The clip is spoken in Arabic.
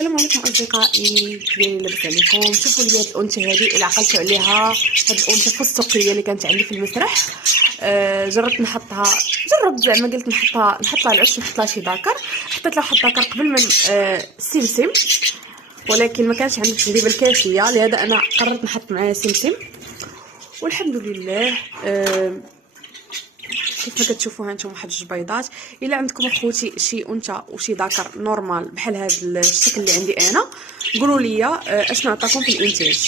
السلام عليكم اصدقائي، كيفين؟ لاباس عليكم؟ شوفوا لي هاد الانثى هادي اللي عقلتوا عليها، هاد الانثى الفستقيه اللي كانت عندي في المسرح. جربت نحطها، جربت زعما قلت نحط لها العش، نحط لها شي داكر. حطيت لها واحد الداكر قبل من السمسم، ولكن ما كانش عندي التجربه الكافيه، لهذا انا قررت نحط معاه سمسم. والحمد لله كيف ما كتشوفوا ها نتوما واحد جوج بيضات. الا عندكم اخوتي شي انثى وشي ذكر نورمال بحال هذا الشكل اللي عندي انا، قولوا لي اشنو عطاكم في الانتاج.